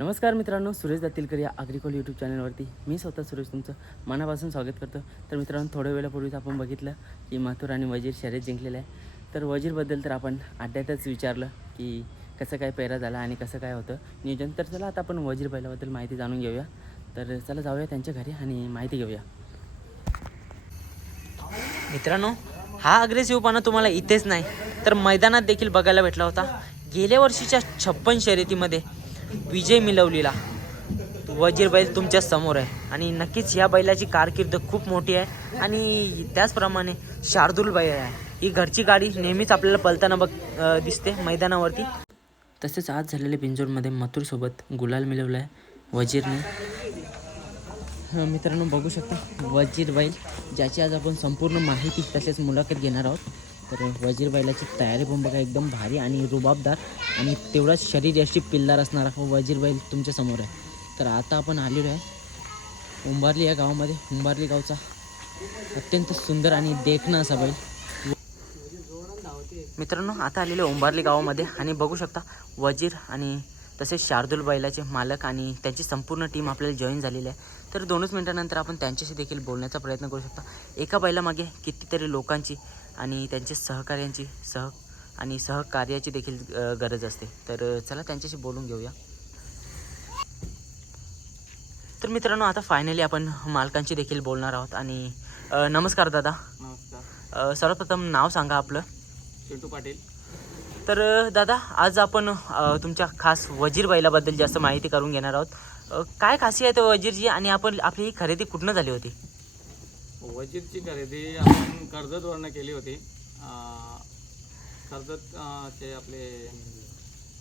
नमस्कार मित्रांनो सुरेश दातीलकर या अग्रिकोल यूट्यूब चॅनलवरती. मी स्वतः सुरेश तुमचं मनापासून स्वागत करतो. तर मित्रांनो थोड्या वेळापूर्वीच आपण बघितलं की माथुर आणि वजीर शर्यत जिंकलेलं आहे. तर वजीरबद्दल तर आपण अड्ड्यातच विचारलं की कसं काय पैरा झाला आणि कसं काय होतं. नियोजन तर चला आता आपण वजीर बैलाबद्दल माहिती जाणून घेऊया. तर चला जाऊया त्यांच्या घरी आणि माहिती घेऊया. मित्रांनो हा अग्रेसिव्हपणा तुम्हाला इथेच नाही तर मैदानात देखील बघायला भेटला होता. गेल्या वर्षीच्या छप्पन शर्यतीमध्ये विजय मिळवलेला वजीर बैल तुमच्यासमोर आहे. आणि नक्कीच या बैलाची कारकीर्द खूप मोठी आहे. आणि त्याचप्रमाणे शार्दूल बैल आहे. ही घरची गाडी नेहमीच आपल्याला पलताना बघ दिसते मैदानावरती. तसेच आज झालेल्या बिंजोडमध्ये मथुरसोबत गुलाल मिळवला आहे वजीरने मित्रांनो बघू शकता वजीर बैल ज्याची आज आपण संपूर्ण माहिती तसेच मुलाखत घेणार आहोत. तर वजीर बैलाची तयारी पण बघा एकदम भारी आणि रुबाबदार. आणि तेवढाच शरीर अशी पिल्लार असणारा वजीरबाईल वजीर बैल तुमच्यासमोर आहे. तर आता आपण आलेलो आहे उंबारली या गावामध्ये. उंबारली गावचा अत्यंत सुंदर आणि देखणं असा बैल. मित्रांनो आता आलेले उंबारली गावामध्ये. आणि बघू शकता वजीर आणि तसेच शार्दूल बैलाचे मालक आणि त्यांची संपूर्ण टीम आपल्याला जॉईन झालेली आहे. तर दोनच मिनटानंतर आपण त्यांच्याशी देखील बोलण्याचा प्रयत्न करू शकता. एका बैलामागे कितीतरी लोकांची आणि त्यांच्या सहकार्यांची सह आणि सहकार्याची देखील गरज असते. तर चला त्यांच्याशी बोलून घेऊया. तर मित्रांनो आता फायनली आपण मालकांशी देखील बोलणार आहोत. आणि नमस्कार दादा. नमस्कार. सर्वप्रथम नाव सांगा आपलं. चिंटू पाटील. तर दादा आज आपण तुमच्या खास वजीर बैलाबद्दल जास्त माहिती करून घेणार आहोत. काय खासियत आहे वजीरची? आणि आपण आपली ही खरेदी कुठनं झाली होती? वजीरची खरेदी आपण कर्जतवरनं केली होती. अं, कर्जत अं, चे आपले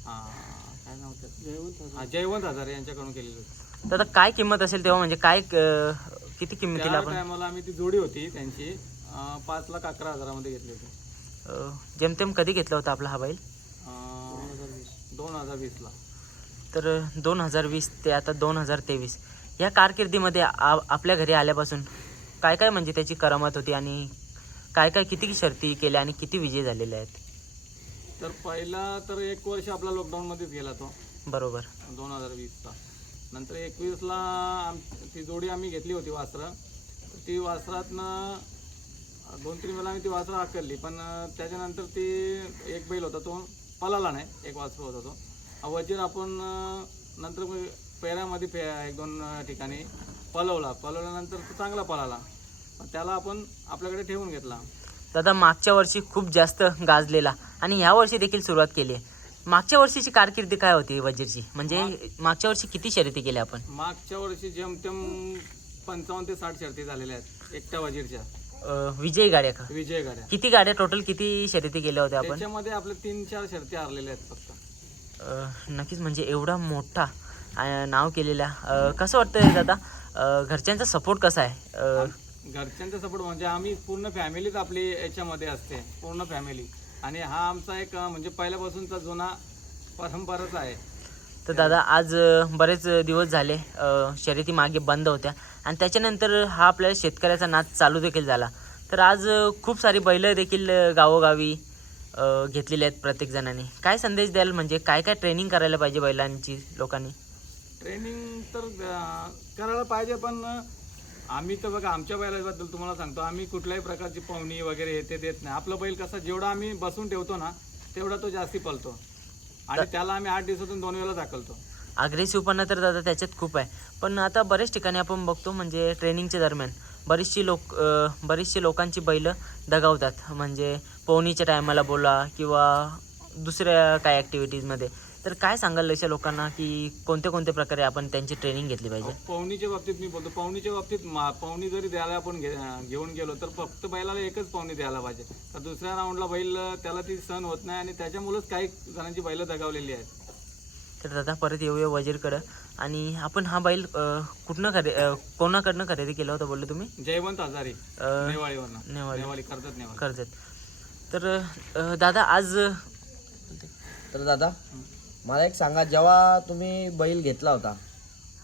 काय नाव त्याचं? हा, जयवंत हजारे यांच्याकडून केलेली होती. दादा काय किंमत असेल तेव्हा? म्हणजे काय किती किंमतीला त्या आपण टायमाला आम्ही ती जोडी होती त्यांची. अं, पाच लाख अकरा हजारामध्ये घेतली होती. अ, जेमतेम कधी घेतला होता आपला हा बैल? अं, दोन हजार वीसला. तर दोन हजार वीस ते आता दोन हजार तेवीस. या कारकिर्दीमध्ये आ आपल्या घरी आल्यापासून काय काय म्हणजे त्याची करामत होती आणि काय काय किती शर्ती केल्या आणि किती विजय झालेले आहेत? तर पहिला तर एक वर्ष आपला लॉकडाऊनमध्येच गेला तो. बरोबर. दोन हजार वीसचा. नंतर एकवीसला आम ती जोडी आम्ही घेतली होती वासरं. तर ती वासरातनं दोन तीन वेळा आम्ही ती वासरं हाकलली पण त्याच्यानंतर ती एक बैल होता तो पळाला नाही एक वासरू होता तो. वजीर आपण नंतर मग पेऱ्यामध्ये पे एक दोन ठिकाणी पळवला पळवल्यानंतर तो चांगला पळाला. त्याला आपण आपल्याकडे ठेवून घेतला. दादा मागच्या वर्षी खूप जास्त गाजलेला आणि ह्या वर्षी देखील सुरुवात केली आहे. मागच्या वर्षीची कारकिर्दी काय होती वजीरची? म्हणजे मागच्या वर्षी किती शर्यती केल्या आपण? मागच्या वर्षी जेमतेम पंचावन्न ते साठ शर्ती झालेल्या आहेत एकट्या वजीरच्या. विजयी गाड्या का? विजय गाड्या. किती गाड्या? टोटल किती शर्यती केल्या होत्या आपण? त्याच्यामध्ये आपले तीन चार शर्ती हरलेल्या आहेत फक्त. नक्कीच म्हणजे एवढा मोठा नाव केलेला कसं वाटतं दादा? घरच्यांचा सपोर्ट कसा आहे? घरच्यांचा सपोर्ट म्हणजे आम्ही पूर्ण फॅमिलीच आपली याच्यामध्ये असते पूर्ण फॅमिली आणि हा आमचा एक म्हणजे पहिल्यापासूनचा जुना परंपराच आहे. तर दादा आज बरेच दिवस झाले शर्यती मागे बंद होत्या. आणि त्याच्यानंतर हा आपल्या शेतकऱ्याचा नाच चालू देखील झाला. तर आज खूप सारी बैलं देखील गावोगावी घेतलेली आहेत प्रत्येक जणांनी. काय संदेश द्याल? म्हणजे काय काय ट्रेनिंग करायला पाहिजे बैलांची लोकांनी? ट्रेनिंग तर अं, करायला पाहिजे पण आम्ही तर बघा आमच्या बैलाबद्दल तुम्हाला सांगतो आम्ही कुठल्याही प्रकारची पवनी वगैरे हे ते देत नाही. आपला बैल कसा जेवढा आम्ही बसून ठेवतो ना तेवढा तो जास्ती पळतो. आणि त्याला आम्ही आठ दिवसातून दोन वेळेला दाखलतो. अग्रेसिव्हपणा तर दादा त्याच्यात खूप आहे. पण आता बऱ्याच ठिकाणी आपण बघतो म्हणजे ट्रेनिंगच्या दरम्यान बरीचशी लोक अ, बरीचशी लोकांची बैलं दगावतात. म्हणजे पोहणीच्या टायमाला बोला किंवा दुसऱ्या काय ॲक्टिव्हिटीजमध्ये तर काय सांगाल अशा लोकांना की कोणत्या कोणत्या प्रकारे आपण त्यांची ट्रेनिंग घेतली पाहिजे? पवनीच्या बाबतीत मी बोलतो. पवनीच्या बाबतीत मा- पवनी जरी द्यायला आपण घे- घेऊन गेलो तर फक्त बैलाला एकच पवनी द्यायला पाहिजे. तर दुसऱ्या राऊंडला बैल त्याला ती सण होत नाही आणि त्याच्यामुळेच काही जणांची बैल दगावलेली आहेत. तर दादा परत येऊया वजीरकडं. आणि आपण हा बैल कुठनं खरे कोणाकडनं खरेदी केला होता बोलले तुम्ही? जयवंत नेवाळीवरनं. नेवाळी. कर्जत नेवाळी. कर्जत. तर दादा आज तर दादा मला एक सांगा जेव्हा तुम्ही बैल घेतला होता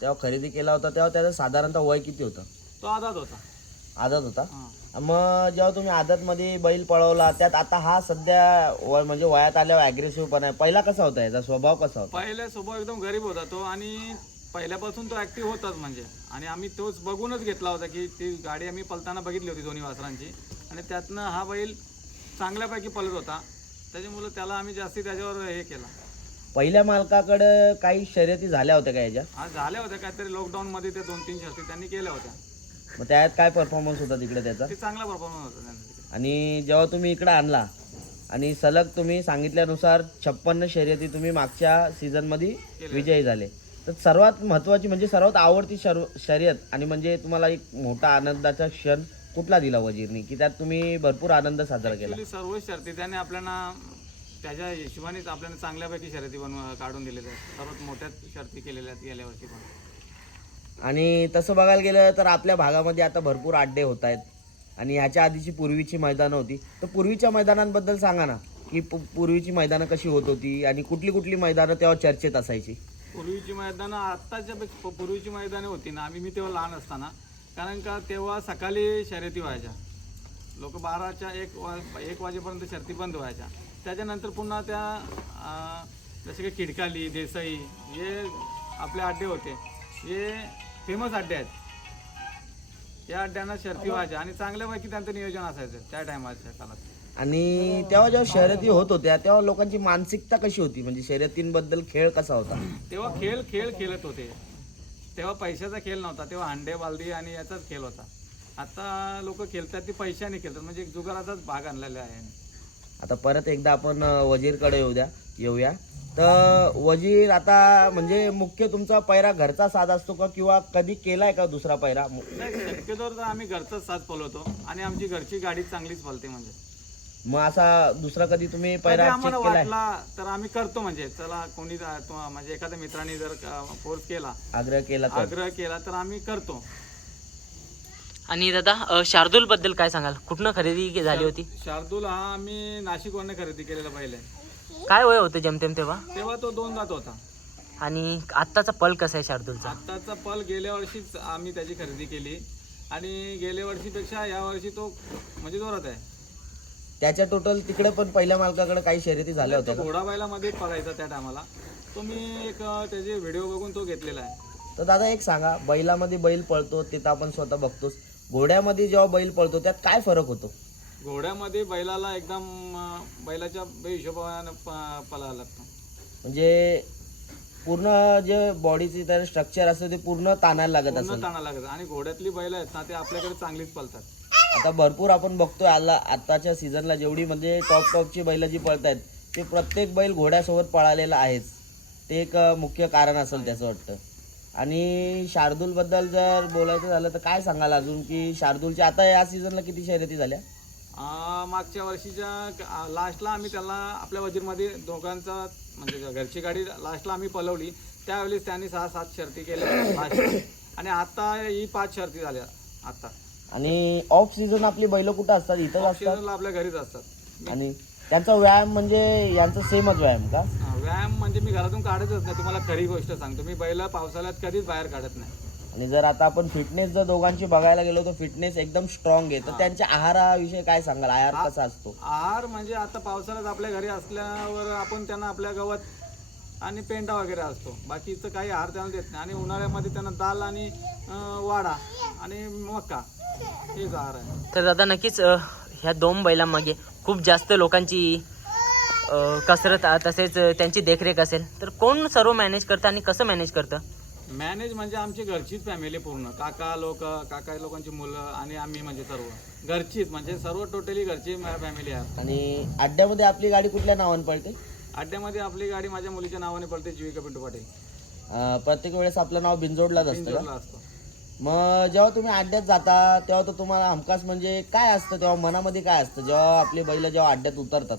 तेव्हा खरेदी केला होता तेव्हा त्याचं साधारणतः वय किती होतं? तो आझाद होता. आदत होता? हां. मग जेव्हा तुम्ही आदतमध्ये बैल पळवला त्यात आता हा सध्या वय म्हणजे वयात आल्यावर ॲग्रेसिव्ह पण आहे. पहिला कसा होता याचा स्वभाव कसा होता? पहिले स्वभाव एकदम गरीब होता तो आणि पहिल्यापासून तो ऍक्टिव्ह होताच म्हणजे. आणि आम्ही तोच बघूनच घेतला होता की ती गाडी आम्ही पलताना बघितली होती दोन्ही वासरांची. आणि त्यातनं हा बैल चांगल्यापैकी पळत होता. त्याच्यामुळं त्याला आम्ही जास्ती त्याच्यावर हे केला. पहिल्या मालकाकडे काही शर्यती झाल्या होत्या का याच्या झाल्या होत्या. काहीतरी लॉकडाऊनमध्ये ते दोन तीन शर्ती त्यांनी केल्या होत्या. मग त्यात काय परफॉर्मन्स होता तिकडे त्याचा? ते चांगला परफॉर्मन्स होता त्यांचा तिकडे. आणि जेव्हा तुम्ही इकडे आणला आणि सलग तुम्ही सांगितल्यानुसार छप्पन्न शर्यती तुम्ही मागच्या सीझनमध्ये विजयी झाले. तर सर्वात महत्त्वाची म्हणजे सर्वात आवडती शर्व शर्यत आणि म्हणजे तुम्हाला एक मोठा आनंदाचा क्षण कुठला दिला वजीरनी? की त्यात तुम्ही भरपूर आनंद साजरा केला? Actually सर्व शर्ती त्याने आपल्याला त्याच्या हिशोबानेच आपल्याला चांगल्यापैकी शर्यती बनव काढून दिलेल्या आहेत. सर्वात मोठ्या शर्ती केलेल्या आहेत गेल्या वर्षी पण. आणि तसं बघायला गेलं तर आपल्या भागामध्ये आता भरपूर अड्डे होत आहेत. आणि ह्याच्या आधीची पूर्वीची मैदानं होती. तर पूर्वीच्या मैदानांबद्दल सांगा ना की पू- पूर्वीची मैदानं कशी होत होती आणि कुठली कुठली मैदानं तेव्हा चर्चेत असायची? पूर्वीची मैदानं आत्ताच्या पेक्षा पूर्वीची मैदाने होती ना आम्ही मी तेव्हा लहान असताना. कारण का तेव्हा सकाळी शर्यती व्हायच्या. लोक बाराच्या एक वा एक वाजेपर्यंत शर्ती बंद व्हायच्या. त्याच्यानंतर पुन्हा त्या जसे की खिडकाली देसाई हे आपले अड्डे होते. हे फेमस अड्डे आहेत. या अड्ड्यांना शर्ती व्हायच्या आणि चांगल्यापैकी त्यांचं नियोजन असायचं त्या टायमाच्या काळात. आणि तेव्हा जेव्हा शर्यती होत होत्या तेव्हा लोकांची मानसिकता कशी होती? म्हणजे शर्यतींबद्दल खेळ कसा होता? तेव्हा खेळ खेळ खेळत होते. तेव्हा पैशाचा खेळ नव्हता तेव्हा अंडे बालदी आणि याचाच खेळ होता. आता लोक खेळतात ते पैशाने खेळतात. म्हणजे एक जुगाराचाच भाग आणलेला आहे. आता परत एकदा आपण वजीरकडे येऊ द्या येऊया. तर वजीर आता म्हणजे मुख्य तुमचा पैरा घरचा साध असतो का किंवा कधी केलाय का दुसरा पैरा? नाही शक्यतोवर तर आम्ही घरचाच साथ पळवतो आणि आमची घरची गाडी चांगलीच पळते म्हणजे. मग असा दुसरा कधी तुम्ही कधी पैरा चेक आम्हाला केलाय? वाटला तर आम्ही करतो म्हणजे. चला कोणी जा- तो- म्हणजे एखाद्या मित्राने जर फोर्स केला आग्रह केला तर? आग्रह केला तर आम्ही करतो. आणि दादा शार्दूल बद्दल काय सांगाल? कुठनं खरेदी झाली होती? शार्दूल हा आम्ही नाशिकवरनं खरेदी केलेला पहिले. काय वय होतं जमतेम तेव्हा? तेव्हा तो दोन जात होता. आणि आत्ताचा पल कसा आहे शार्दूलचा? आत्ताचा पल गेल्या वर्षीच आम्ही त्याची खरेदी केली. आणि गेल्या वर्षीपेक्षा या वर्षी तो म्हणजे जोरात आहे. त्याच्या टोटल तिकडे पण पहिल्या मालकाकडे काही शर्यती झाल्या तो होत्या का? घोडाबायलामध्ये पळायचा त्या टायमाला. तो मी एक त्याचे व्हिडिओ बघून तो घेतलेला आहे. तर दादा एक सांगा बैलामध्ये बैल पळतो ते तर आपण स्वतः बघतोच. घोड्यामध्ये जेव्हा बैल पळतो त्यात काय फरक होतो? घोड्यामध्ये बैलाला एकदम अं, बैलाच्या हिशोबानं प- पळायला लागतो. म्हणजे पूर्ण जे बॉडीची तर स्ट्रक्चर असतं ते पूर्ण ताणायला लागत पूर्ण असेल. ताणा लागत. आणि घोड्यातली बैल आहेत ना ते आपल्याकडे चांगलीच पळतात. आता भरपूर आपण बघतोय आला आताच्या सीझनला जेवढी म्हणजे टॉप टॉपची बैल जी पळतायत ते प्रत्येक बैल घोड्यासोबत पळालेला आहेच. ते एक अं, मुख्य कारण असेल त्याचं वाटतं. आणि शार्दूलबद्दल जर बोलायचं झालं तर काय सांगाल अजून की शार्दूलच्या आता या सीझनला किती शर्यती झाल्या? मागच्या वर्षीच्या लास्टला आम्ही त्याला आपल्या वजीरमध्ये दोघांचा म्हणजे घरची गाडी लास्टला आम्ही पलवली. त्यावेळेस त्यांनी सहा सात शर्ती केल्या आणि आता ही पाच शर्ती झाल्या आता. आणि ऑफ सीझन आपली बैल कुठं असतात? ऑक्सिजनला आपल्या घरीच असतात. आणि त्यांचा व्यायाम म्हणजे यांचा सेमच व्यायाम का? व्यायाम म्हणजे मी घरातून काढतच नाही. तुम्हाला खरी गोष्ट सांगतो. मी बैल पावसाळ्यात कधीच बाहेर काढत नाही. आणि जर आता आपण फिटनेस जर दोघांची बघायला गेलो तर फिटनेस एकदम स्ट्रॉंग आहे. तर त्यांच्या आहाराविषयी काय सांगाल? आहार कसा असतो? आहार म्हणजे आता पावसाळ्यात आपल्या घरी असल्यावर आपण त्यांना आपल्या गावात आणि पेंडा वगैरे असतो. बाकीचं काही आहार त्यांना देत नाही. आणि उन्हाळ्यामध्ये त्यांना दाल आणि अं, वाडा आणि मका हेच आहार आहे. तर दादा नक्कीच अ, ह्या दोन बैलांमागे खूप जास्त लोकांची कसरत तसेच त्यांची देखरेख असेल तर कोण सर्व मॅनेज करतं आणि कसं मॅनेज करतं? मॅनेज म्हणजे आमची घरचीच फॅमिली पूर्ण. काका लोक काका लोकांची मुलं आणि आम्ही म्हणजे सर्व. घरचीच म्हणजे सर्व टोटली घरची फॅमिली आहे. आणि अड्ड्यामध्ये आपली गाडी कुठल्या नावाने पळते? अड्ड्यामध्ये आपली गाडी माझ्या मुलीच्या नावाने पडते जीविका पिंटू पाटील. प्रत्येक वेळेस आपलं नाव बिंजोडलाच असतो. मग जेव्हा तुम्ही अड्ड्यात जाता तेव्हा तर तुम्हाला हमखास म्हणजे काय असतं? तेव्हा मनामध्ये काय असतं? जेव्हा आपली बैल जेव्हा अड्ड्यात उतरतात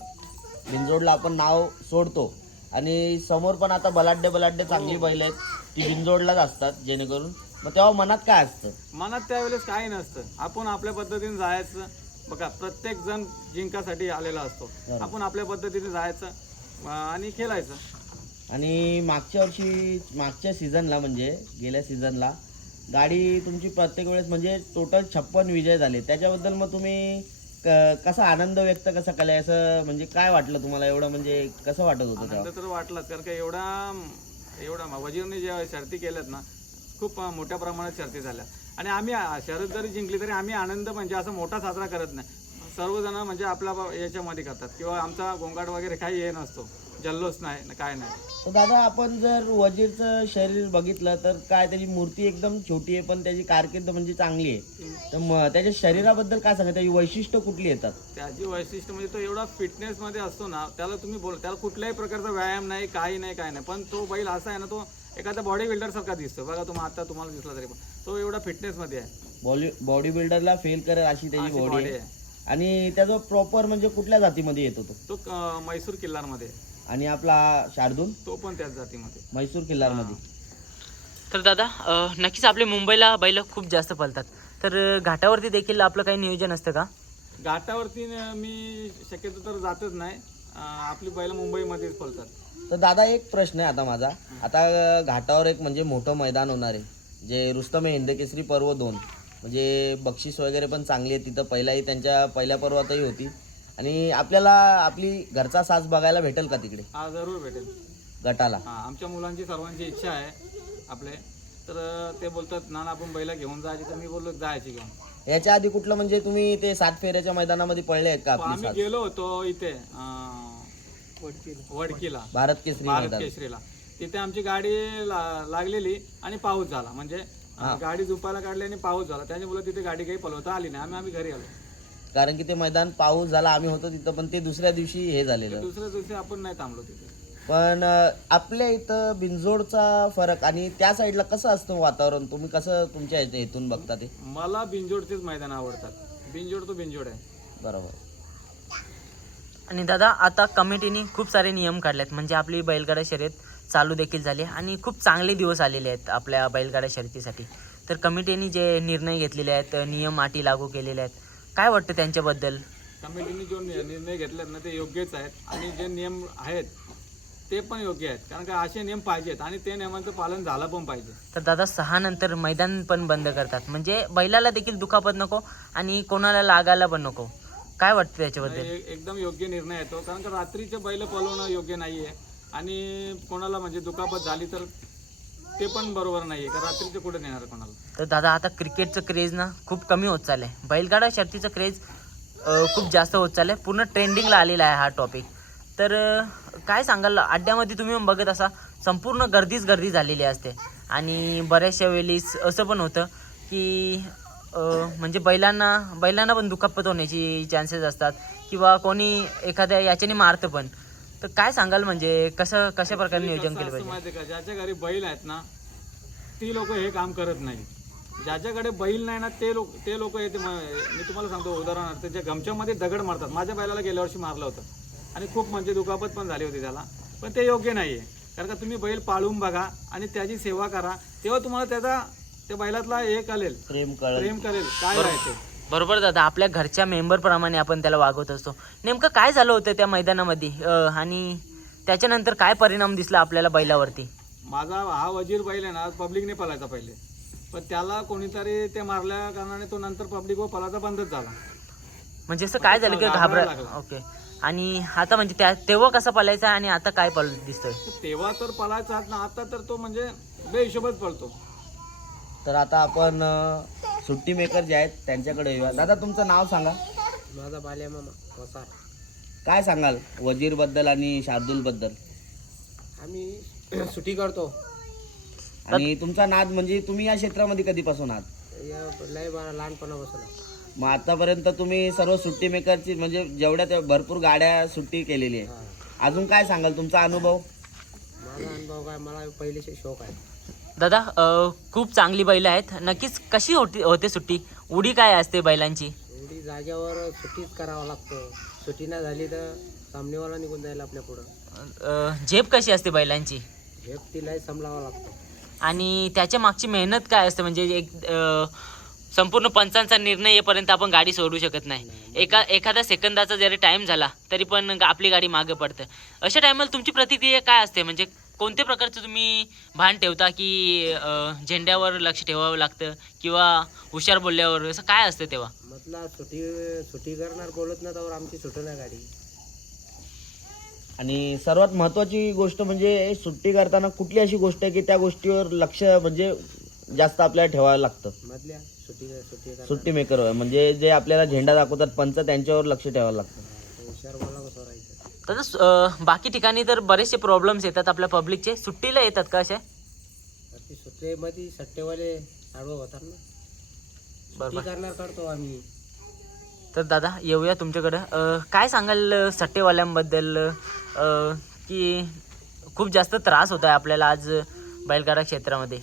बिंजोडला आपण नाव सोडतो. आणि समोर पण आता बलाढ्य बलाढ्य चांगली बैल आहेत ती बिंजोडलाच असतात जेणेकरून मग तेव्हा मनात काय असतं? मनात त्यावेळेस काही नसतं. आपण आपल्या पद्धतीने जायचं. बघा प्रत्येक जण जिंकासाठी आलेला असतो. आपण आपल्या पद्धतीने जायचं आणि खेळायचं. आणि मागच्या वर्षी मागच्या सीझनला म्हणजे गेल्या सीझनला गाडी तुमची प्रत्येक वेळेस म्हणजे टोटल छप्पन विजय झाले. त्याच्याबद्दल मग तुम्ही कसा आनंद व्यक्त कसा केलाय? असं म्हणजे काय वाटलं तुम्हाला? एवढं म्हणजे कसं वाटत होतं तेव्हा? आनंद तर वाटलाच कारण का एवढा एवढा वजीरने ज्या शर्ती केल्यात ना खूप मोठ्या प्रमाणात शर्ती झाल्या. आणि आम्ही शरद जरी जिंकली तरी आम्ही आनंद म्हणजे असं मोठा साजरा करत नाही. सर्वजण म्हणजे आपल्या ब- याच्यामध्ये करतात किंवा आमचा गोंगाट वगैरे काही हे नसतो. जल्लोष नाही न काय नाही. तर दादा आपण जर वजीरचं शरीर बघितलं तर काय त्याची मूर्ती एकदम छोटी आहे पण त्याची कारकीर्द म्हणजे चांगली आहे. तर मग त्याच्या शरीराबद्दल काय सांगा त्याची वैशिष्ट्य कुठली येतात? त्याची वैशिष्ट्य म्हणजे तो एवढा फिटनेसमध्ये असतो ना त्याला तुम्ही बोल त्याला कुठल्याही प्रकारचा व्यायाम नाही काही नाही काय नाही. पण तो बैल असा आहे ना तो एखादा बॉडी बिल्डर सारखा दिसतो. बघा तुम्हाला आता तुम्हाला दिसला तरी पण. तो एवढा फिटनेसमध्ये आहे. बॉडी बॉडी बिल्डरला फेल करेल अशी त्याची अशी बॉडी आहे. आणि त्याचा प्रॉपर म्हणजे कुठल्या जातीमध्ये येतो तो तो म्हैसूर किल्लारमध्ये. आहे. आणि आपला शार्दूल? तो पण त्याच जातीमध्ये. म्हैसूर किल्लारमध्ये. तर दादा अ, नक्कीच आपले मुंबईला बैल खूप जास्त पळतात. तर अ, घाटावरती देखील आपलं काही नियोजन असतं का? घाटावरती न- मी शक्यतो तर जातच नाही. अं, आपली बैल मुंबईमध्येच पळतात. तर दादा एक प्रश्न आहे आता माझा. आता अं, घाटावर एक म्हणजे मोठं मैदान होणार आहे. जे रुस्तम आहे हिंदकेसरी पर्व दोन. म्हणजे बक्षीस वगैरे पण चांगली आहे तिथं. पहिलाही त्यांच्या पहिल्या पर्वातही होती. आणि आपल्याला आपली घरचा साज बघायला भेटेल का तिकडे? हा जरूर भेटेल. गटाला. हा आमच्या मुलांची सर्वांची इच्छा आहे आपले. तर ते बोलतात ना ना आपण बैला घेऊन जायची तर मी बोललो जायची घेऊन. याच्या आधी कुठलं म्हणजे तुम्ही ते सात फेऱ्याच्या मैदानामध्ये पडले आहेत का आपली आम्ही साज गेलो होतो इथे अं, वडकीला. भारत केसरी भारत मैदान. केसरीला. तिथे आमची गाडी ला- लागलेली आणि पाऊस झाला. म्हणजे गाडी झुपायला काढली आणि पाऊस झाला. त्याच्यामुळे तिथे गाडी काही पलवता आली नाही. आम्ही आम्ही घरी आलो. कारण की ते मैदान पाऊस झाला आम्ही होतो तिथं पण ते दुसऱ्या दिवशी हे झालेलं. दुसऱ्या दिवशी आपण नाही थांबलो तिथे. पण अं, आपल्या इथं बिंजोडचा फरक आणि त्या साईडला कसं असतं वातावरण? तुम्ही कसं तुमच्या इथे इथून बघता ते? मला बिंजोडचेच मैदान आवडतात. बिंजोड तो बिंजोड आहे. बरोबर. आणि दादा आता कमिटीने खूप सारे नियम काढलेत. म्हणजे आपली बैलगाडा शर्यत चालू देखील झाली आणि खूप चांगले दिवस आलेले आहेत आपल्या बैलगाडा शर्यतीसाठी. तर कमिटीने जे निर्णय घेतलेले आहेत नियम अटी लागू केलेले आहेत काय वाटतं त्यांच्याबद्दल? कमिटीने जो निर्णय घेतलेत ना ते योग्यच आहेत. आणि जे नियम आहेत ते पण योग्य आहेत. कारण का असे नियम पाहिजेत आणि ते नियमांचं पालन झालं पण पाहिजे. तर दादा सहा नंतर मैदान पण बंद करतात. म्हणजे बैलाला देखील दुखापत नको आणि कोणाला लागायला पण नको. काय वाटतं त्याच्याबद्दल? एकदम योग्य निर्णय येतो. कारण का रात्रीचे बैल पलवणं योग्य नाही आहे आणि कोणाला म्हणजे दुखापत झाली तर ते पण बरोबर नाही आहे रात्रीचं कुठे नेणार कोणाला? तर दादा आता क्रिकेटचं क्रेज ना खूप कमी होत चाललंय. बैलगाडा शर्तीचं क्रेज खूप जास्त होत चाललंय. पूर्ण ट्रेंडिंगला आलेला आहे हा टॉपिक तर काय सांगाल? अड्ड्यामध्ये तुम्ही बघत असा संपूर्ण गर्दीच गर्दी झालेली असते. आणि बऱ्याचशा वेळीस असं पण होतं की म्हणजे बैलांना बैलांना पण दुखापत होण्याची चान्सेस असतात. किंवा कोणी एखाद्या याच्याने मारतं पण. तर काय सांगाल म्हणजे कसं कशा प्रकारे नियोजन केलं पाहिजे? माहिती का ज्याच्या घरी बैल आहेत ना ती लोक हे काम करत नाही ज्याच्याकडे बैल नाही ना ते लोक ते लोक येते म- तुम्हाला सांगतो उदाहरणार्थ जे गमच्यामध्ये दगड मारतात. माझ्या बैलाला गेल्या वर्षी मारलं होतं. आणि खूप म्हणजे दुखापत पण झाली होती त्याला. पण ते योग्य नाही आहे कारण का तुम्ही बैल पाळून बघा आणि त्याची सेवा करा. तेव्हा तुम्हाला त्याचा त्या बैलातला हे कळेल. प्रेम कळ प्रेम करेल काय राहते बरोबर दादा आपल्या घरच्या मेंबर प्रमाणे आपण त्याला वागवत असतो. नेमकं काय झालं होतं त्या मैदानामध्ये? आणि त्याच्यानंतर काय परिणाम दिसला आपल्याला बैलावरती? माझा हा वजीर बैल आहे ना पब्लिकने पलायचा पहिले. पण त्याला कोणीतरी ते मारल्या कारणाने तो नंतर पब्लिक व पलायचा बंदच झाला. म्हणजे असं काय झालं की घाबरायला घाबरा. ओके. आणि आता म्हणजे त्या तेव्हा कसा पळायचा आणि आता काय पळ दिसतोय? तेव्हा तर पलायचा ना आता तर तो म्हणजे बेहिशोबच पळतो. तर आता आपण अं, सुट्टी मेकर जे आहेत त्यांच्याकडे येऊया. दादा तुमचं नाव सांगा. माझा बाल्या मामा वसार. काय सांगाल? वजीरबद्दल आणि शार्दूल बद्दल आम्ही सुट्टी करतो. आणि तुमचा नाद म्हणजे तुम्ही या क्षेत्रामध्ये कधीपासून आहात? या लय लहानपणापासून मग आतापर्यंत तुम्ही सर्व सुट्टी मेकरची म्हणजे जेवढ्या त्या भरपूर गाड्या सुट्टी केलेली आहे अजून काय सांगाल तुमचा अनुभव? माझा अनुभव काय मला पहिलेचे शौक आहे. दादा खूप चांगली बैल आहेत. नक्कीच कशी होती होते सुट्टी? उडी काय असते बैलांची? एवढी जागेवर सुट्टीच करावं लागतं. सुट्टी नाही झाली तर सामनेवाला निघून जायला आपल्या पुढं. अं, झेप कशी असते बैलांची? झेप तिलाही सांभाळावं लागतं. आणि त्याच्या मागची मेहनत काय असते? म्हणजे एक अं, संपूर्ण पंचांचा निर्णय येईपर्यंत आपण गाडी सोडू शकत नाही. एका एखाद्या सेकंदाचा जरी टाइम झाला तरी पण ग- आपली गाडी मागे पडते. अशा टायमाला तुमची प्रतिक्रिया काय असते? म्हणजे कोणत्या प्रकारचं तुम्ही भान ठेवता की झेंड्यावर लक्ष ठेवावं लागतं किंवा हुशार बोलल्यावर? असं काय असतं तेव्हा? म्हटलं सुटी सुटी करणार बोलत ना तर आमची सुटू नाही गाडी. आणि सर्वात महत्वाची गोष्ट म्हणजे सुट्टी करताना कुठली अशी गोष्ट आहे की त्या गोष्टीवर लक्ष म्हणजे जास्त आपल्याला ठेवावं लागतं? मधल्या करणार. सुट्टी मेकर म्हणजे जे आपल्याला झेंडा दाखवतात पंच त्यांच्यावर लक्ष ठेवावं लागतं. हुशार बोला अं, बाकी ठिकाणी तर बरेचसे प्रॉब्लेम्स येतात आपल्या पब्लिकचे सुट्टीला येतात का असे तर ती सुट्टीमध्ये सट्टेवाले आडवं होतात ना. बरोबर. करणार करतो आम्ही. तर दादा येऊया तुमच्याकडं. काय सांगाल सट्टेवाल्यांबद्दल? की खूप जास्त त्रास होत आहे आपल्याला आज बैलगाडा क्षेत्रामध्ये.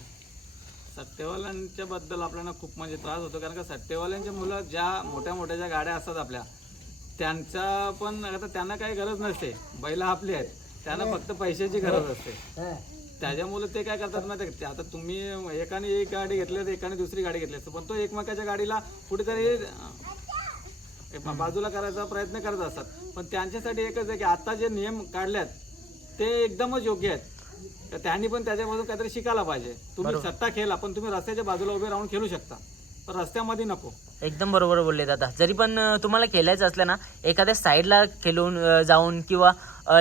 सट्टेवाल्यांच्या बद्दल आपल्याला खूप म्हणजे त्रास होतो. कारण का सट्टेवाल्यांच्या मुलं ज्या मोठ्या मोठ्या ज्या गाड्या असतात आपल्या त्यांच्या पण आता त्यांना काही गरज नसते. बैल आपली आहेत. त्यांना फक्त पैशाची गरज असते. हा. त्याच्यामुळे ते काय करतात माहिती? आता तुम्ही एकाने एक गाडी घेतली तर एकाने दुसरी गाडी घेतली असते. पण तो एकमेकाच्या गाडीला कुठेतरी बाजूला करायचा प्रयत्न करत असतात. पण त्यांच्यासाठी एकच आहे की आता जे नियम काढल्यात ते एकदमच योग्य आहेत. तर त्यांनी पण त्याच्यामधून काहीतरी शिकायला पाहिजे. तुम्ही सट्टा खेळा पण तुम्ही रस्त्याच्या बाजूला उभे राहून खेळू शकता. रस्त्यामध्ये नको. एकदम बरोबर बोलले दादा. जरी पण तुम्हाला खेळायचं असलं ना एखाद्या साईडला खेळून जाऊन किंवा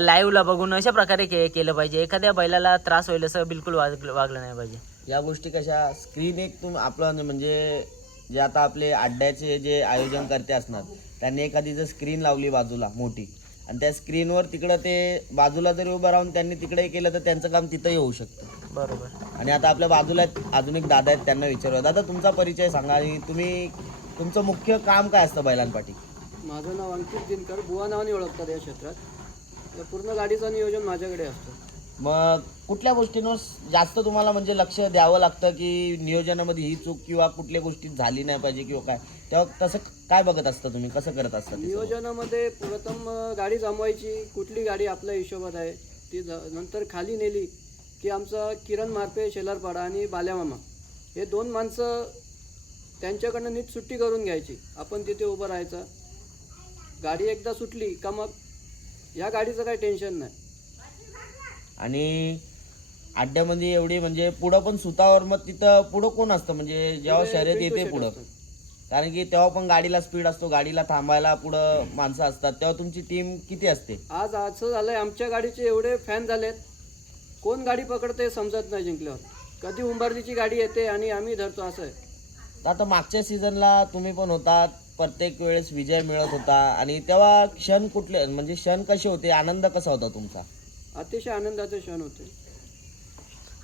लाईव्हला बघून अशा प्रकारे के केलं पाहिजे. एखाद्या बैलाला त्रास होईल असं बिलकुल वाग वागलं नाही पाहिजे. या गोष्टी कशा स्क्रीन एक तुम आपलं म्हणजे जे आता आपले अड्ड्याचे जे आयोजन करते असणार त्यांनी एखादी जर स्क्रीन लावली बाजूला मोठी आणि त्या स्क्रीनवर तिकडं ते बाजूला जरी उभं राहून त्यांनी तिकडे केलं तर त्यांचं काम तिथंही होऊ शकतं. बरोबर. आणि आता आपल्या बाजूला आहेत, अजून एक दादा आहेत त्यांना विचारूया. दादा तुमचा परिचय सांगा. आणि तुम्ही तुमचं मुख्य काम काय असतं बैलांपाठी माझं नाव अंकित दिनकर. बुवा नावाने ओळखतात या क्षेत्रात. पूर्ण गाडीचं नियोजन माझ्याकडे असतं. मग कुठल्या गोष्टींवर जास्त तुम्हाला म्हणजे लक्ष द्यावं लागतं की नियोजनामध्ये ही चूक किंवा कुठल्या गोष्टी झाली नाही पाहिजे किंवा काय? तेव्हा तसं काय बघत असता तुम्ही? कसं करत असता ते नियोजनामध्ये प्रथम गाडी जमवायची कुठली गाडी आपल्या हिशोबात आहे ती ज- नंतर खाली नेली की आमचा किरण मारपे शेलारपाडा आणि बाल्यामामा. हे दोन माणसं त्यांच्याकडनं नीट सुट्टी करून घ्यायची. आपण तिथे उभं राहायचं. गाडी एकदा सुटली का मग या गाडीचं काही टेन्शन नाही. आणि अड्ड्यामध्ये एवढी म्हणजे पुढं पण सुतावर मग तिथं पुढं कोण असतं? म्हणजे जेव्हा शर्यत येते पुढं. कारण की तेव्हा पण गाडीला स्पीड असतो गाडीला थांबायला पुढं माणसं असतात. तेव्हा तुमची टीम किती असते? आज असं झालंय आमच्या गाडीचे एवढे फॅन झालेत. कोण गाडी पकडते समजत नाही जिंकल्यावर. कधी उंबरलीची गाडी येते आणि आम्ही धरतो असं आहे. आता मागच्या सीझनला तुम्ही पण होतात. प्रत्येक वेळेस विजय मिळत होता. आणि तेव्हा क्षण कुठले म्हणजे क्षण कसे होते? आनंद कसा होता तुमचा? अतिशय आनंदाचे क्षण होते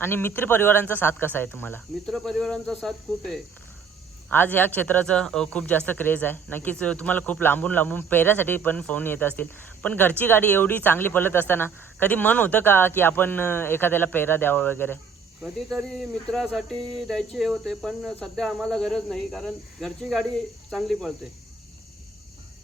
आणि मित्र परिवारांचा साथ कसा आहे तुम्हाला? मित्रपरिवारांचा साथ खूप आहे. आज ह्या क्षेत्राचं अ, खूप जास्त क्रेज आहे. नक्कीच अ, तुम्हाला खूप लांबून लांबून पेऱ्यासाठी पण फोन येत असतील. पण घरची गाडी एवढी चांगली पलत असताना कधी मन होतं का की आपण अ, एखाद्याला पेरा द्यावा वगैरे? कधीतरी मित्रासाठी द्यायचे हे होते पण सध्या आम्हाला गरज नाही कारण घरची गाडी चांगली पळते.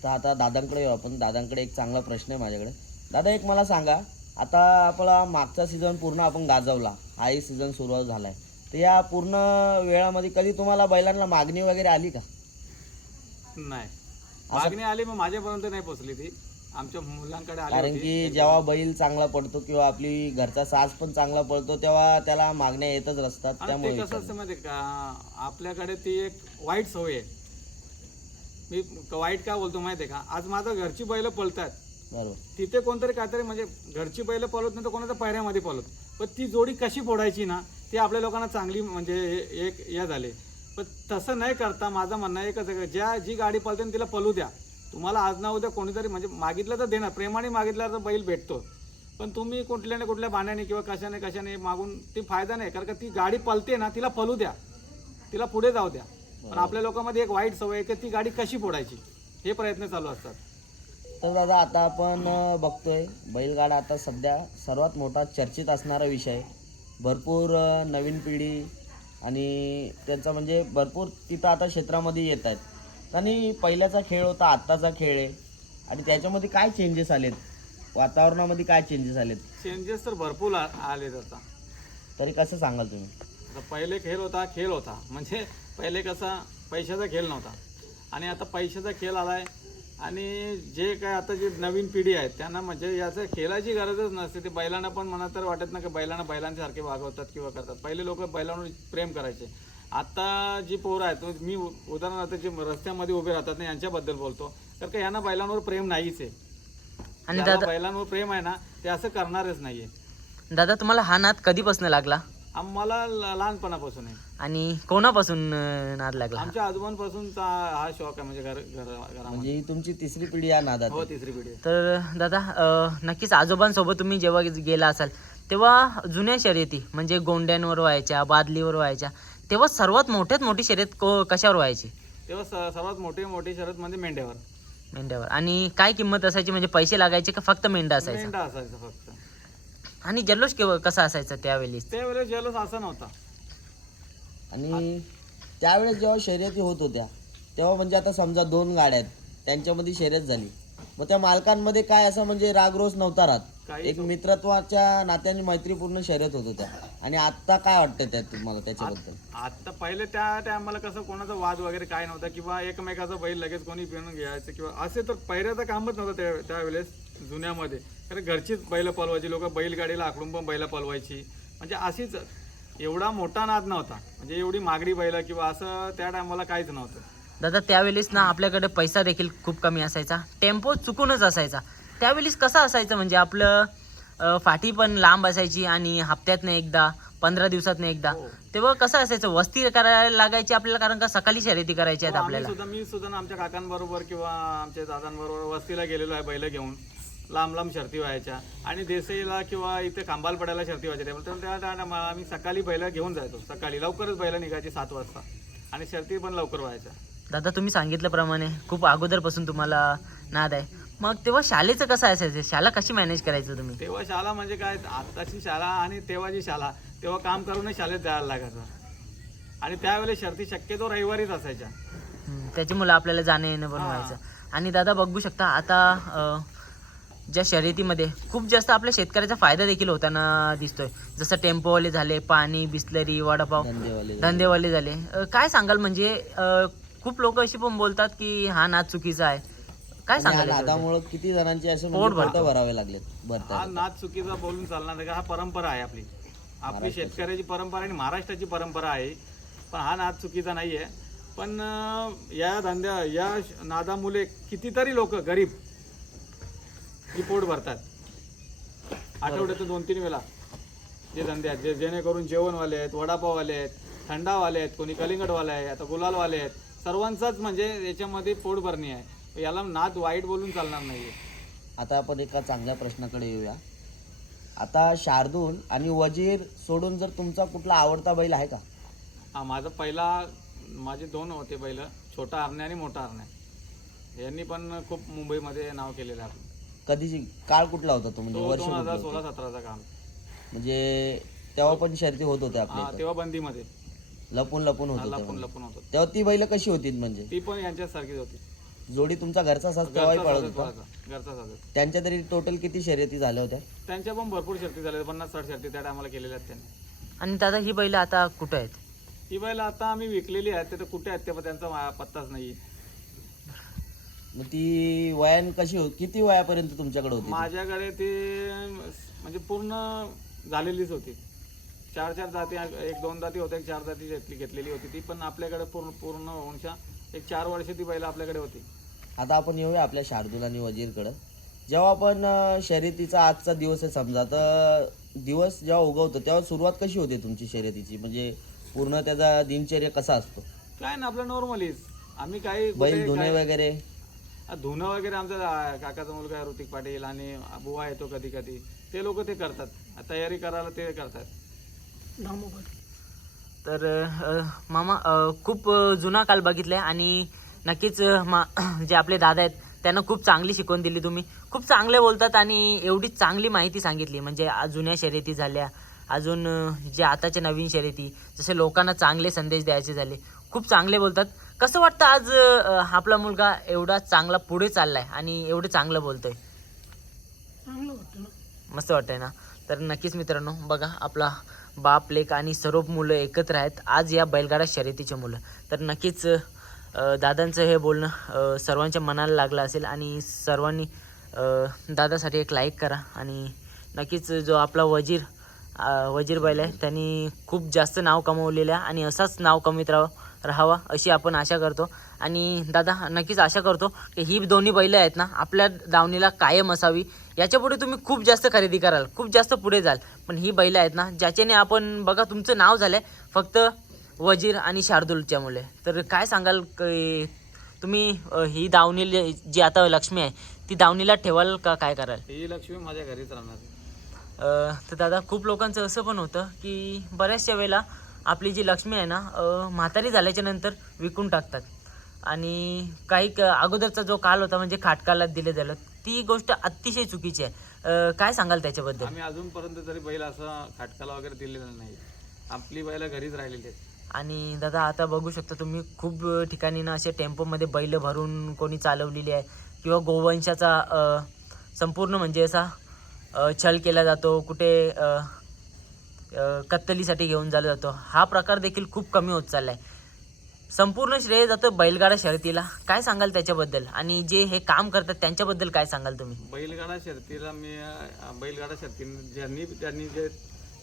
तर आता दादांकडे येऊ आपण. दादांकडे एक चांगला प्रश्न आहे माझ्याकडे. दादा एक मला सांगा आता आपला मागचा सीझन पूर्ण आपण गाजवला. हाही सीझन सुरू झालाय. तर या पूर्ण वेळामध्ये कधी तुम्हाला बैलांना मागणी वगैरे आली का? नाही. मागणी आली मग माझ्यापर्यंत नाही पोचली ती. आमच्या मुलांकडे आली कारण होती. की जेव्हा बैल चांगला पडतो किंवा आपली घरचा साज पण चांगला पडतो तेव्हा त्याला मागण्या येतच असतात. आणि त्यामुळे ते कसं असतं माहिती का? आपल्याकडे ती एक वाईट सवय आहे. मी क- वाईट काय बोलतो माहिती आहे का? आज माझा घरची बैल पळतात. बरोबर. तिथे कोणतरी काहीतरी म्हणजे घरची बैल पळत नाही तर कोणाच्या पायऱ्यामध्ये पळत. पण ती जोडी कशी फोडायची ना ती आपल्या लोकांना चांगली म्हणजे हे- एक या झाले. पण तसं नाही करता माझं म्हणणं एकच आहे ज्या जी गाडी पळते ना तिला पळू द्या. तुम्हाला आज ना उद्या कोणीतरी म्हणजे मागितलं तर देणार प्रेमाने मागितलं तर बैल भेटतो. पण तुम्ही कुठल्या ना कुठल्या बाण्याने किंवा कशाने कशाने मागून ती फायदा नाही कारण का ती गाडी पळते ना तिला पळू द्या. तिला पुढे जाऊ द्या. पण आपल्या लोकांमध्ये एक वाईट सवय आहे की ती गाडी कशी फोडायची? हे प्रयत्न चालू असतात. तर दादा आता आपण बघतोय बैलगाडा आता सध्या सर्वात मोठा चर्चेत असणारा विषय. आहे. भरपूर नवीन पिढी आणि त्यांचा म्हणजे भरपूर तिथं आता क्षेत्रामध्ये येत आहेत. आणि पहिल्याचा खेळ होता आत्ताचा खेळ आहे. आणि त्याच्यामध्ये काय चेंजेस आलेत? वातावरणामध्ये काय चेंजेस आलेत? चेंजेस तर भरपूर आ- आलेत आता. तरी कसं सांगाल तुम्ही? आता पहिले खेळ होता खेळ होता. म्हणजे पहिले कसा पैशाचा खेळ नव्हता. आणि आता पैशाचा खेळ आलाय आणि जे काय आता जे नवीन पिढी आहे त्यांना म्हणजे याचं खेळाची गरजच नसते. ते बैलांना पण म्हणा तर वाटत ना की बैलांना बैलांसारखे वागवतात किंवा करतात. पहिले लोक बैलांवर प्रेम करायचे. आता जी पोरं आहेत तो मी उदाहरणार्थ जे रस्त्यामध्ये उभे राहतात ना यांच्याबद्दल बोलतो. तर का यांना बैलांवर प्रेम नाहीच आहे. आणि ज्याला दादा बैलांवर प्रेम आहे ना ते असं करणारच नाहीये. दादा तुम्हाला हा नाद कधीपासून लागला? आम्हाला लहानपणापासून आहे. आणि कोणापासून अं, नाद लागला? आमच्या आजोबांपासूनचा हा शौक आहे म्हणजे घर घर घरामध्ये. म्हणजे तुमची तिसरी पिढी या नादात हो आहे. तिसरी पिढी आहे. तर दादा अं, नक्कीच आजोबांसोबत तुम्ही जेव्हा गेला असाल तेव्हा जुन्या शर्यती म्हणजे गोंड्यांवर व्हायच्या बादलीवर व्हायच्या तेव्हा सर्वात मोठ्यात मोठी शर्यत को कशावर व्हायची? तेव्हा स- सर्वात मोठी मोठी शरद म्हणजे मेंढ्यावर. मेंढ्यावर. आणि काय किंमत असायची? म्हणजे पैसे लागायचे का फक्त मेंढा असायचा? मेंढा असायचा फक्त. आणि जल्लोष केव्हा कसा असायचा त्यावेळी त्यावेळेस जलस असा नव्हता. आणि त्यावेळेस जेव्हा शर्यती होत होत्या तेव्हा म्हणजे आता समजा दोन गाड्या आहेत त्यांच्यामध्ये शर्यत झाली. मग त्या मालकांमध्ये काय असं म्हणजे रागरोष नव्हता राहत. काही एक मित्रत्वाच्या नात्याने मैत्रीपूर्ण शर्यत होत होत्या. आणि आता काय वाटतं त्यात तुम्हाला त्याच्याबद्दल? आता पहिले त्या टायमाला कसं कोणाचा वाद वगैरे काय नव्हता किंवा एकमेकाचा बैल लगेच कोणी पिणून घ्यायचं किंवा असे तर पहिल्याचं कामच नव्हतं त्या त्यावेळेस जुन्यामध्ये. कारण घरचीच बैल पलवायची लोक बैलगाडीला आखडून पण बैल पलवायची म्हणजे अशीच एवढा मोठा नाद नव्हता. म्हणजे एवढी मागडी बैल किंवा असं त्या टायमाला काहीच नव्हतं. दादा त्यावेळेस ना आपल्याकडे पैसा देखील खूप कमी असायचा. टेम्पो चुकूनच असायचा. त्यावेळेस कसं असायचं म्हणजे आपलं फाटी पण लांब असायची आणि हप्त्यातनं एकदा पंधरा दिवसातनं एकदा. तेव्हा कसं असायचं वस्ती करायला लागायची आपल्याला कारण का सकाळी शर्यती करायची आहेत हो, आपल्याला. सुद्धा मी सुद्धा ना आमच्या काकांबरोबर किंवा आमच्या दादांबरोबर वस्तीला गेलेलो आहे बैल घेऊन. लांब लांब शर्ती व्हायच्या. आणि देसाईला किंवा इथे खांबालपड्याला शर्ती व्हायच्या त्यामुळे त्या टायमाला आम्ही सकाळी बैल घेऊन जायचो. सकाळी लवकरच बैल निघायची सात वाजता. आणि शर्ती पण लवकर व्हायच्या. दादा तुम्ही सांगितल्याप्रमाणे खूप अगोदरपासून तुम्हाला नाद आहे. मग तेव्हा शाळेचं कसं असायचं? शाळा कशी मॅनेज करायचं तुम्ही? तेव्हा शाळा म्हणजे काय? आत्ताची शाळा आणि तेव्हाची शाळा तेव्हा काम करूनच शाळेत जायला लागायचं. आणि त्यावेळेस शर्ती शक्यतो रविवारीच असायच्या. हम्म, त्याच्यामुळे आपल्याला जाणं येणं पण. व्हायचं. आणि दादा बघू शकता आता ज्या शर्यतीमध्ये खूप जास्त आपल्या शेतकऱ्याचा फायदा देखील होताना दिसतोय. जसं टेम्पोवाले झाले पाणी बिस्लरी वडापाव धंदेवाले झाले. काय सांगाल म्हणजे खूप लोक अशी पण बोलतात की हा नाद चुकीचा आहे. काय सांगाल? नादामुळे किती जणांचे असे पोट म्हणजे भरतं. पोटं भरावे लागलेत हा नाद चुकीचा बोलून चालणार नाही का? हा परंपरा आहे आपली. आपली शेतकऱ्याची परंपरा आणि महाराष्ट्राची परंपरा आहे. पण हा नाद चुकीचा नाही आहे पण या धंद्या या नादामुळे कितीतरी लोक गरीब ही पोट भरतात. आठवड्यातून दोन तीन वेळा. जे धंदे आहेत जे जेणेकरून जेवणवाले आहेत वडापाववाले आहेत थंडावाले आहेत कोणी कलिंगडवाले आहे आता गुलालवाले आहेत सर्वांचाच म्हणजे याच्यामध्ये पोट भरणी आहे. याला नाद वाईट बोलून चालणार नाही आता आपण एका चांगल्या प्रश्नाकडे येऊया. आता शार्दूल आणि वजीर सोडून जर तुमचा कुठला आवडता बैल आहे का? हा माझा पहिला माझे दोन होते बैल छोटा हरण्या आणि मोठा हरण्या. यांनी पण खूप मुंबईमध्ये नाव केलेलं आहे. कधीची काळ कुठला होता तो? म्हणजे वर्ष दोन कुठलं हजार होतं? सोळा सतराचा काम म्हणजे तेव्हा पण शर्ती होत होत्या आपल्या हा इथं. तेव्हा बंदीमध्ये. लपून लपून होत होत्या लपून म्हणजे. लपून होतो तेव्हा ती बैल कशी होती म्हणजे? ती पण यांच्यासारखीच होती. जोडी तुमचा घरचा सास तेव्हाही घरचा पळत होता? पळायचा, घरचा साधत त्यांच्या तरी टोटल किती शर्यती झाल्या होत्या? त्यांच्या पण भरपूर शर्ती झाल्या पन्नास साठ शर्ती त्या टायमाला केलेल्या आहेत त्यांनी. आणि दादा ही बैल आता कुठं आहेत? ही बैल आता आम्ही विकलेली आहेत. ते तर कुठे आहेत ते पण त्यांचा मा- पत्ताच नाही मग ती वयान कशी होती किती वयापर्यंत तुमच्याकडे होती? माझ्याकडे ती म्हणजे पूर्ण झालेलीच होती. चार चार जाती एक दोन जाती होत्या एक चार जाती घेतली घेतलेली होती ती पण आपल्याकडे पूर्ण पूर्ण होऊनशा एक चार वर्ष ती बैल आपल्याकडे होती. आता आपण येऊया आपल्या शार्दूल आणि वजीरकडं. जेव्हा आपण शर्यतीचा आजचा दिवस आहे समजा तर दिवस जेव्हा उगवतो तेव्हा सुरुवात कशी होते तुमची शर्यतीची? म्हणजे पूर्ण त्याचा दिनचर्या कसा असतो? काय ना आपलं नॉर्मलीच आम्ही काही बैल धुणे वगैरे? धुणं वगैरे आमचा काकाचा मुलगा आहे ऋतिक पाटील आणि बुवा येतो कधी कधी ते लोक ते करतात. तयारी करायला ते करतात. तर मामा खूप जुना काल बघितलाय आणि नक्कीच मा जे आपले दादा आहेत त्यांना खूप चांगली शिकवण दिली तुम्ही. खूप चांगले बोलतात आणि एवढी चांगली माहिती सांगितली. म्हणजे जुन्या शर्यती झाल्या अजून जे आताच्या नवीन शर्यती जसे लोकांना चांगले संदेश द्यायचे झाले खूप चांगले बोलतात. कसं वाटतं आज आपला मुलगा एवढा चांगला पुढे चाललाय आणि एवढं चांगलं बोलतोय? मस्त वाटतंय ना? तर नक्कीच मित्रांनो बघा आपला बाप लेक आणि सर्व मुलं एकत्र आहेत. आज या बैलगाडा शर्यतीचे मुलं. तर नक्कीच दादांचं हे बोलणं सर्वांच्या मनाला लागलं असेल आणि सर्वांनी दादासाठी एक लाईक करा. आणि नक्कीच जो आपला वजीर वजीर बैल आहे त्यांनी खूप जास्त नाव कमवलेलं आहे आणि असाच नाव कमीत राह राहावा अशी आपण आशा करतो. आणि दादा नक्कीच आशा करतो की ही दोन्ही बैलं आहेत ना आपल्या दावणीला कायम असावी. याच्यापुढे तुम्ही खूप जास्त खरेदी कराल खूप जास्त पुढे जाल. पण ही बैलं आहेत ना ज्याच्याने आपण बघा तुमचं नाव झालं आहे फक्त वजीर आणि शार्दूलच्या मुले. तर काय सांगाल की तुम्ही ही दावणी जी आता लक्ष्मी आहे ती दावणीला ठेवाल का काय कराल? ही लक्ष्मी माझ्या घरीच राहणार. तर दादा खूप लोकांचं असं पण होतं की बऱ्याचशा वेळेला आपली जी लक्ष्मी आहे ना म्हातारी झाल्याच्यानंतर विकून टाकतात. आणि काही क अगोदरचा जो काल होता म्हणजे खाटकाला दिले झालं ती गोष्ट अतिशय चुकीची आहे. काय सांगाल त्याच्याबद्दल? आम्ही अजूनपर्यंत तरी बैल असं खाटकाला वगैरे दिलेला नाही. आपली बैल घरीच राहिलेली आहेत. आणि दादा आता बघू शकता तुम्ही खूप ठिकाणी ना असे टेम्पोमध्ये बैल भरून कोणी चालवलेली आहे. किंवा गोवंशाचा संपूर्ण म्हणजे असा छल केला जातो. कुठे कत्तलीसाठी घेऊन जायला जातो. हा प्रकार देखील खूप कमी होत चालला आहे संपूर्ण श्रेय जातं बैलगाडा शर्यतीला काय सांगाल त्याच्याबद्दल? आणि जे हे काम करतात त्यांच्याबद्दल काय सांगाल तुम्ही? बैलगाडा शर्तीला मी बैलगाडा शर्ती ज्यांनी त्यांनी जे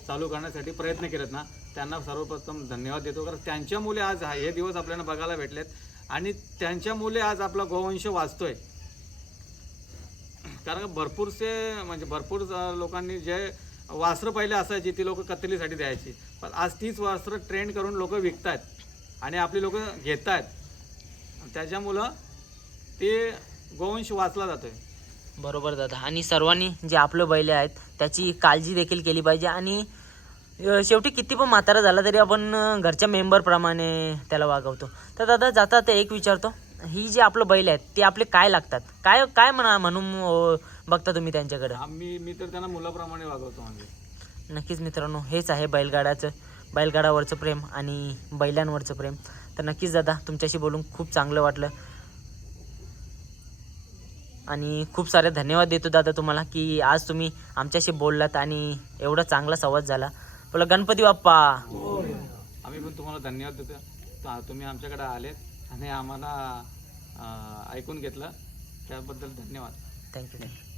चालू करण्यासाठी प्रयत्न केलेत ना त्यांना सर्वप्रथम धन्यवाद देतो. कारण त्यांच्यामुळे आज हा- हे दिवस आपल्याला बघायला भेटलेत. आणि त्यांच्यामुळे आज आपला गोवंश वाचतोय. कारण भरपूरसे म्हणजे भरपूर लोकांनी जे वास्त्र पहिले असायची ती लोक कत्तलीसाठी द्यायची. पण आज तीच वास्त्र ट्रेंड करून लोक विकतात आणि आपली लोक घेत आहेत त्याच्यामुळं ते गोवंश वाचला जातो आहे बरोबर दादा. आणि सर्वांनी जे आपलं बैल आहेत त्याची काळजी देखील केली पाहिजे आणि शेवटी किती पण म्हातारा झाला तरी आपण घरच्या मेंबरप्रमाणे त्याला वागवतो. तर दादा जाता ते एक विचारतो. ही जी आपलं बैल आहेत ते आपले काय लागतात? काय काय म्हणा म्हणून बघता तुम्ही त्यांच्याकडं. आम्ही मी तर त्यांना मुलाप्रमाणे वागवतो म्हणजे. नक्कीच मित्रांनो हेच आहे बैलगाड्याचं बैलगाडावरचं प्रेम आणि बैलांवरचं प्रेम. तर नक्कीच दादा तुमच्याशी बोलून खूप चांगलं वाटलं. आणि खूप सारे धन्यवाद देतो दादा तुम्हाला की आज तुम्ही आमच्याशी बोललात आणि एवढा चांगला संवाद झाला. बोला गणपती बाप्पा! आम्ही पण तुम्हाला धन्यवाद देतो. तुम्ही आमच्याकडे आलेत आणि आम्हाला ऐकून घेतलं. त्याबद्दल धन्यवाद. Thank you thank you